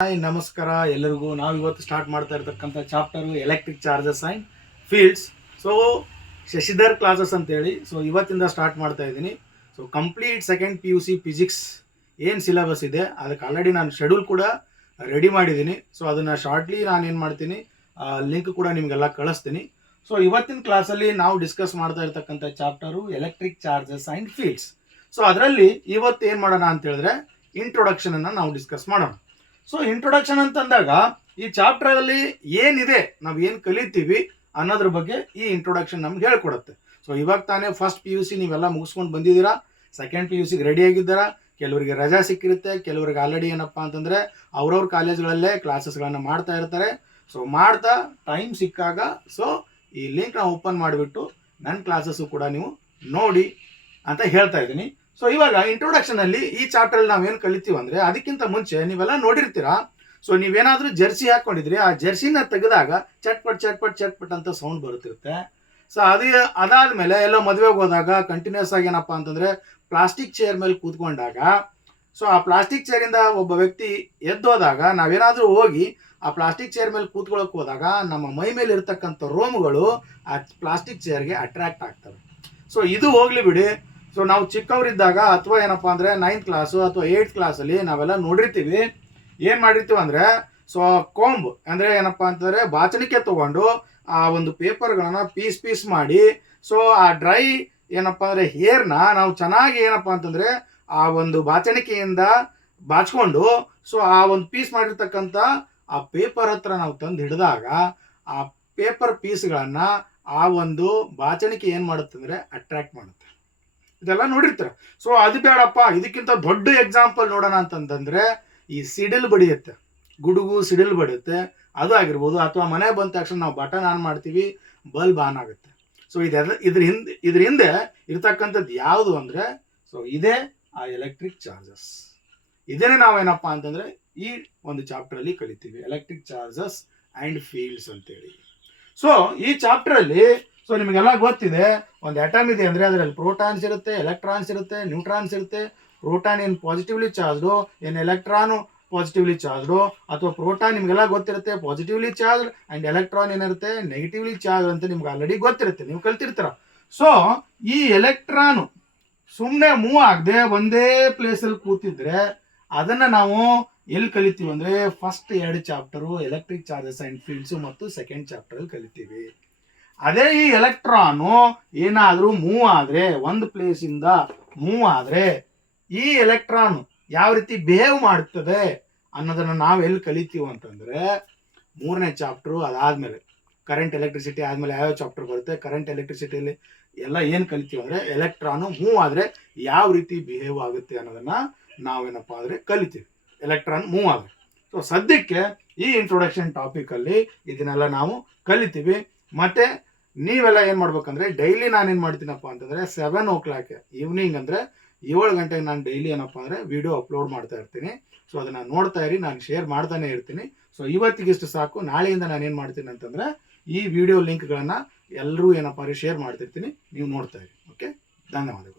Hi ನಮಸ್ಕಾರ ಎಲ್ಲರಿಗೂ. ನಾವು ಇವತ್ತು ಸ್ಟಾರ್ಟ್ ಮಾಡ್ತಾ ಇರ್ತಕ್ಕಂಥ chapter electric charges and fields. So Shashidhar classes ಅಂತೇಳಿ ಇವತ್ತಿಂದ ಸ್ಟಾರ್ಟ್ ಮಾಡ್ತಾ ಇದ್ದೀನಿ. ಕಂಪ್ಲೀಟ್ ಸೆಕೆಂಡ್ PUC ಫಿಸಿಕ್ಸ್ ಏನು ಸಿಲೆಬಸ್ ಇದೆ ಅದಕ್ಕೆ ಆಲ್ರೆಡಿ ನಾನು ಶೆಡ್ಯೂಲ್ ಕೂಡ ರೆಡಿ ಮಾಡಿದ್ದೀನಿ. ಅದನ್ನು ಶಾರ್ಟ್ಲಿ ನಾನು ಏನು ಮಾಡ್ತೀನಿ, ಲಿಂಕ್ ಕೂಡ ನಿಮಗೆಲ್ಲ ಕಳಿಸ್ತೀನಿ. ಇವತ್ತಿನ ಕ್ಲಾಸಲ್ಲಿ ನಾವು ಡಿಸ್ಕಸ್ ಮಾಡ್ತಾ ಇರ್ತಕ್ಕಂಥ chapter electric charges and fields. ಅದರಲ್ಲಿ ಇವತ್ತು ಏನು ಮಾಡೋಣ ಅಂತ ಹೇಳಿದ್ರೆ ಇಂಟ್ರೊಡಕ್ಷನನ್ನು ನಾವು ಡಿಸ್ಕಸ್ ಮಾಡೋಣ. ಇಂಟ್ರೊಡಕ್ಷನ್ ಅಂತಂದಾಗ ಈ ಚಾಪ್ಟರಲ್ಲಿ ಏನಿದೆ, ನಾವು ಏನು ಕಲಿತೀವಿ ಅನ್ನೋದ್ರ ಬಗ್ಗೆ ಈ ಇಂಟ್ರೊಡಕ್ಷನ್ ನಮ್ಗೆ ಹೇಳ್ಕೊಡುತ್ತೆ. ಇವಾಗ ತಾನೇ ಫಸ್ಟ್ PUC ನೀವೆಲ್ಲ ಮುಗಿಸ್ಕೊಂಡು ಬಂದಿದ್ದೀರಾ, ಸೆಕೆಂಡ್ PUCಗೆ ರೆಡಿ ಆಗಿದ್ದೀರಾ. ಕೆಲವರಿಗೆ ರಜಾ ಸಿಕ್ಕಿರುತ್ತೆ, ಕೆಲವರಿಗೆ ಆಲ್ರೆಡಿ ಏನಪ್ಪ ಅಂತಂದರೆ ಅವ್ರವ್ರ ಕಾಲೇಜ್ಗಳಲ್ಲೇ ಕ್ಲಾಸಸ್ಗಳನ್ನು ಮಾಡ್ತಾ ಇರ್ತಾರೆ. ಮಾಡ್ತಾ ಟೈಮ್ ಸಿಕ್ಕಾಗ ಈ ಲಿಂಕ್ನ ಓಪನ್ ಮಾಡಿಬಿಟ್ಟು ನನ್ನ ಕ್ಲಾಸಸ್ಸು ಕೂಡ ನೀವು ನೋಡಿ ಅಂತ ಹೇಳ್ತಾ ಇದ್ದೀನಿ. ಇವಾಗ ಇಂಟ್ರೊಡಕ್ಷನಲ್ಲಿ ಈ ಚಾಪ್ಟರಲ್ಲಿ ನಾವೇನು ಕಲಿತೀವಿ ಅಂದರೆ, ಅದಕ್ಕಿಂತ ಮುಂಚೆ ನೀವೆಲ್ಲ ನೋಡಿರ್ತೀರಾ. ನೀವೇನಾದರೂ ಜರ್ಸಿ ಹಾಕ್ಕೊಂಡಿದ್ರಿ, ಆ ಜರ್ಸಿನ ತೆಗೆದಾಗ ಚಟ್ಪಟ್ ಚಟ್ಪಟ್ ಚಟ್ಪಟ್ ಅಂತ ಸೌಂಡ್ ಬರುತ್ತಿರುತ್ತೆ. ಅದಾದಮೇಲೆ ಎಲ್ಲ ಮದುವೆಗೆ ಹೋದಾಗ ಕಂಟಿನ್ಯೂಸ್ ಆಗಿ ಏನಪ್ಪ ಅಂತಂದರೆ ಪ್ಲಾಸ್ಟಿಕ್ ಚೇರ್ ಮೇಲೆ ಕೂತ್ಕೊಂಡಾಗ ಆ ಪ್ಲಾಸ್ಟಿಕ್ ಚೇರಿಂದ ಒಬ್ಬ ವ್ಯಕ್ತಿ ಎದ್ದೋದಾಗ ನಾವೇನಾದರೂ ಹೋಗಿ ಆ ಪ್ಲಾಸ್ಟಿಕ್ ಚೇರ್ ಮೇಲೆ ಕೂತ್ಕೊಳ್ಳೋಕೆ ಹೋದಾಗ ನಮ್ಮ ಮೈ ಮೇಲೆ ಇರ್ತಕ್ಕಂಥ ರೋಮುಗಳು ಆ ಪ್ಲಾಸ್ಟಿಕ್ ಚೇರ್ಗೆ ಅಟ್ರಾಕ್ಟ್ ಆಗ್ತವೆ. ಇದು ಹೋಗ್ಲಿ ಬಿಡಿ. ನಾವು ಚಿಕ್ಕವರಿದ್ದಾಗ ಅಥವಾ ಏನಪ್ಪ ಅಂದರೆ 9th ಕ್ಲಾಸು ಅಥವಾ 8th ಕ್ಲಾಸಲ್ಲಿ ನಾವೆಲ್ಲ ನೋಡಿರ್ತೀವಿ. ಏನು ಮಾಡಿರ್ತೀವಿ ಅಂದರೆ ಕೊಂಬ್ ಅಂದರೆ ಏನಪ್ಪ ಅಂತಂದರೆ ಬಾಚಣಿಕೆ ತೊಗೊಂಡು ಆ ಒಂದು ಪೇಪರ್ಗಳನ್ನು ಪೀಸ್ ಮಾಡಿ ಆ ಡ್ರೈ ಏನಪ್ಪ ಅಂದರೆ ಹೇರ್ನ ನಾವು ಚೆನ್ನಾಗಿ ಏನಪ್ಪ ಅಂತಂದರೆ ಆ ಒಂದು ಬಾಚಣಿಕೆಯಿಂದ ಬಾಚ್ಕೊಂಡು ಆ ಒಂದು ಪೀಸ್ ಮಾಡಿರ್ತಕ್ಕಂಥ ಆ ಪೇಪರ್ ಹತ್ರ ನಾವು ತಂದು ಹಿಡಿದಾಗ ಆ ಪೇಪರ್ ಪೀಸ್ಗಳನ್ನು ಆ ಒಂದು ಬಾಚಣಿಕೆ ಏನು ಮಾಡುತ್ತೆ ಅಂದರೆ ಅಟ್ರಾಕ್ಟ್ ಮಾಡುತ್ತೆ. ಇದೆಲ್ಲ ನೋಡಿರ್ತಾರೆ. ಅದು ಬೇಡಪ್ಪ, ಇದಕ್ಕಿಂತ ದೊಡ್ಡ ಎಕ್ಸಾಂಪಲ್ ನೋಡೋಣ ಅಂತಂತಂದರೆ ಈ ಸಿಡಿಲ್ ಬಡಿಯುತ್ತೆ, ಗುಡುಗು ಸಿಡಿಲ್ ಬಡಿಯುತ್ತೆ, ಅದು ಆಗಿರ್ಬೋದು. ಅಥವಾ ಮನೆ ಬಂದ ತಕ್ಷಣ ನಾವು ಬಟನ್ ಆನ್ ಮಾಡ್ತೀವಿ, ಬಲ್ಬ್ ಆನ್ ಆಗುತ್ತೆ. ಇದ್ರ ಹಿಂದೆ ಇರ್ತಕ್ಕಂಥದ್ದು ಯಾವುದು ಅಂದರೆ ಇದೇ ಆ ಎಲೆಕ್ಟ್ರಿಕ್ ಚಾರ್ಜಸ್. ಇದೇನೆ ನಾವೇನಪ್ಪ ಅಂತಂದರೆ ಈ ಒಂದು ಚಾಪ್ಟರಲ್ಲಿ ಕಲಿತೀವಿ, ಎಲೆಕ್ಟ್ರಿಕ್ ಚಾರ್ಜಸ್ ಆ್ಯಂಡ್ ಫೀಲ್ಡ್ಸ್ ಅಂತೇಳಿ. ಈ ಚಾಪ್ಟರಲ್ಲಿ ನಿಮಗೆಲ್ಲ ಗೊತ್ತಿದೆ, ಒಂದು ಆಟಮ್ ಇದೆ ಅಂದರೆ ಅದರಲ್ಲಿ ಪ್ರೋಟಾನ್ಸ್ ಇರುತ್ತೆ, ಎಲೆಕ್ಟ್ರಾನ್ಸ್ ಇರುತ್ತೆ, ನ್ಯೂಟ್ರಾನ್ಸ್ ಇರುತ್ತೆ. ಪ್ರೋಟಾನ್ ಏನು ಪಾಸಿಟಿವ್ಲಿ ಚಾರ್ಜ್ಡು, ಏನು ಎಲೆಕ್ಟ್ರಾನು ಪಾಸಿಟಿವ್ಲಿ ಚಾರ್ಜ್ಡು. ಅಥವಾ ಪ್ರೋಟಾನ್ ನಿಮಗೆಲ್ಲ ಗೊತ್ತಿರುತ್ತೆ ಪಾಸಿಟಿವ್ಲಿ ಚಾರ್ಜ್, ಆ್ಯಂಡ್ ಎಲೆಕ್ಟ್ರಾನ್ ಏನಿರುತ್ತೆ ನೆಗೆಟಿವ್ಲಿ ಚಾರ್ಜ್ ಅಂತ ನಿಮ್ಗೆ ಆಲ್ರೆಡಿ ಗೊತ್ತಿರುತ್ತೆ, ನೀವು ಕಲ್ತಿರ್ತೀರ. ಈ ಎಲೆಕ್ಟ್ರಾನು ಸುಮ್ಮನೆ ಮೂವ್ ಆಗದೆ ಒಂದೇ ಪ್ಲೇಸಲ್ಲಿ ಕೂತಿದ್ರೆ ಅದನ್ನು ನಾವು ಎಲ್ಲಿ ಕಲಿತೀವಿ ಅಂದರೆ first 2 chapter electric charges and fields ಮತ್ತು ಸೆಕೆಂಡ್ ಚಾಪ್ಟರಲ್ಲಿ ಕಲಿತೀವಿ. ಅದೇ ಈ ಎಲೆಕ್ಟ್ರಾನು ಏನಾದರೂ ಮೂವ್ ಆದರೆ, ಒಂದು ಪ್ಲೇಸಿಂದ ಮೂವ್ ಆದರೆ ಈ ಎಲೆಕ್ಟ್ರಾನ್ ಯಾವ ರೀತಿ ಬಿಹೇವ್ ಮಾಡ್ತದೆ ಅನ್ನೋದನ್ನು ನಾವು ಎಲ್ಲಿ ಕಲಿತೀವಿ ಅಂತಂದರೆ 3ನೇ ಚಾಪ್ಟ್ರು. ಅದಾದಮೇಲೆ ಕರೆಂಟ್ ಎಲೆಕ್ಟ್ರಿಸಿಟಿ ಆದಮೇಲೆ ಯಾವ್ಯಾವ ಚಾಪ್ಟರ್ ಬರುತ್ತೆ, ಕರೆಂಟ್ ಎಲೆಕ್ಟ್ರಿಸಿಟಿಯಲ್ಲಿ ಎಲ್ಲ ಏನು ಕಲಿತೀವಿ ಅಂದರೆ ಎಲೆಕ್ಟ್ರಾನು ಮೂವ್ ಆದರೆ ಯಾವ ರೀತಿ ಬಿಹೇವ್ ಆಗುತ್ತೆ ಅನ್ನೋದನ್ನು ನಾವೇನಪ್ಪ ಅಂದರೆ ಕಲಿತೀವಿ, ಎಲೆಕ್ಟ್ರಾನ್ ಮೂವ್ ಆದರೆ. ಸದ್ಯಕ್ಕೆ ಈ ಇಂಟ್ರೊಡಕ್ಷನ್ ಟಾಪಿಕಲ್ಲಿ ಇದನ್ನೆಲ್ಲ ನಾವು ಕಲಿತೀವಿ. ಮತ್ತು ನೀವೆಲ್ಲ ಏನು ಮಾಡ್ಬೇಕಂದ್ರೆ ಡೈಲಿ ನಾನೇನು ಮಾಡ್ತೀನಪ್ಪ ಅಂತಂದರೆ 7 o'clock ಈವ್ನಿಂಗ್ ಅಂದರೆ 7 ಗಂಟೆಗೆ ನಾನು ಡೈಲಿ ಏನಪ್ಪ ಅಂದರೆ ವಿಡಿಯೋ ಅಪ್ಲೋಡ್ ಮಾಡ್ತಾ ಇರ್ತೀನಿ. ಅದನ್ನು ನೋಡ್ತಾ ಇರಿ, ನಾನು ಶೇರ್ ಮಾಡ್ತಾನೆ ಇರ್ತೀನಿ. ಇವತ್ತಿಗಿಷ್ಟು ಸಾಕು. ನಾಳೆಯಿಂದ ನಾನೇನು ಮಾಡ್ತೀನಿ ಅಂತಂದರೆ ಈ ವಿಡಿಯೋ ಲಿಂಕ್ಗಳನ್ನು ಎಲ್ಲರೂ ಏನಪ್ಪ ಶೇರ್ ಮಾಡ್ತಿರ್ತೀನಿ, ನೀವು ನೋಡ್ತಾ ಇರಿ. ಓಕೆ, ಧನ್ಯವಾದಗಳು.